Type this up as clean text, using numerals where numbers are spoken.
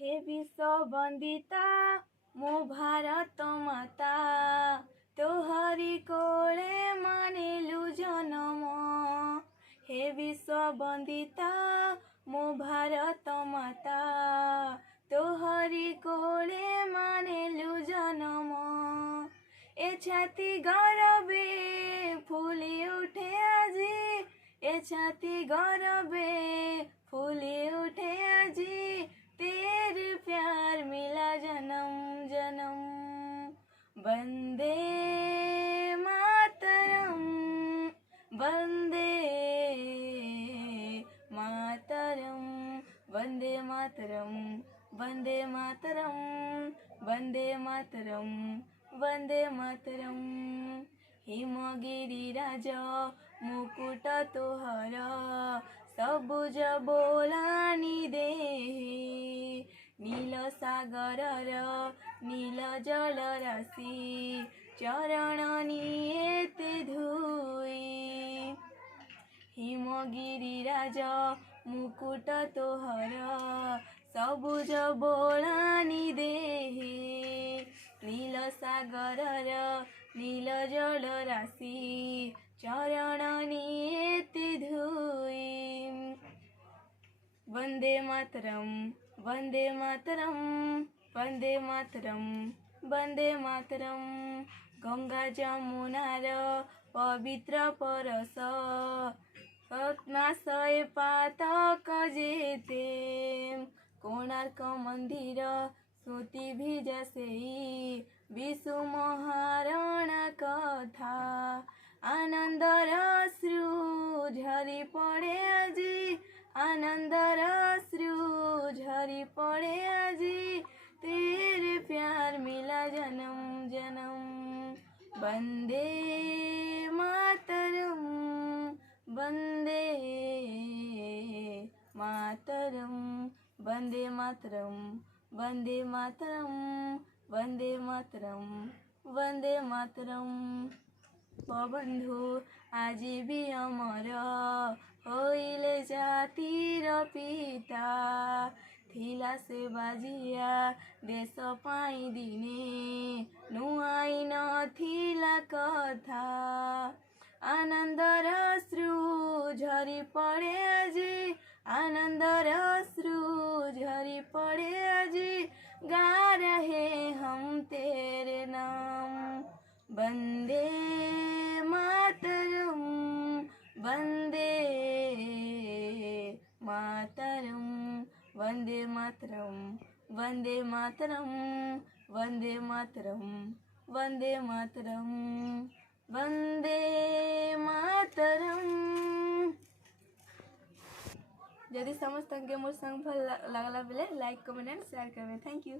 हे विश्व वंदिता मो भारत माता तोहरी कोले मानिलु जनम। हे विश्व वंदिता मो भारत माता तोहरी कोले मानिलु जनम। ए छाती गौरवे फूली उठे आजी, ए छाती गौरवे फूली उठे आजी, तेरे प्यार मिला जन्म जन्म। वंदे मातरम, वंदे मातरम, वंदे मातरम, वंदे मातरम, वंदे मातरम, वंदे मातरम। हिमगिरी राजा मुकुट तोहर सबुज बोलानी देहे। नील सागरर नील जल राशि चरण नियते धुई। हिमगिरी राजा मुकुट तोहर सबुज बोलानी देहे। नील सागरर नील जल राशि चरण नियते धुई। वंदे मातरम, वंदे मातरम, वंदे मातरम, वंदे मातरम। गंगा जमुनार पवित्र परस रत्नाशय पातक जेते। कोणार्क मंदिर श्रुति भिजा सेई विशु महाराणा कथा। आनंदर अश्रु झरी पड़े आजी, आनंदर अश्रु झरी पड़े आजी, तेरे प्यार मिला जन्म जन्म। वंदे मातरम, वंदे मातरम, वंदे मातरम, वंदे मातरम, वंदे मातरम, वंदे मातरम। बंधु आजी भी अमर होइले जातिर पिता। थिला से बाजिया देश पाई दिने नुआई नथिला कथा। आनंदर अश्रु झरी पड़े आजी, आनंदर अश्रु झरी पड़े आजी, गा रहे हम तेरे नाम। वंदे मातरम, वंदे मातरम, वंदे मातरम, वंदे मातरम, वंदे मातरम, वंदे मातरम, वंदे मातरम। जदि समस्त मोर संग भल लागला बेले लाइक कमेंट एंड शेयर करबे। Thank you.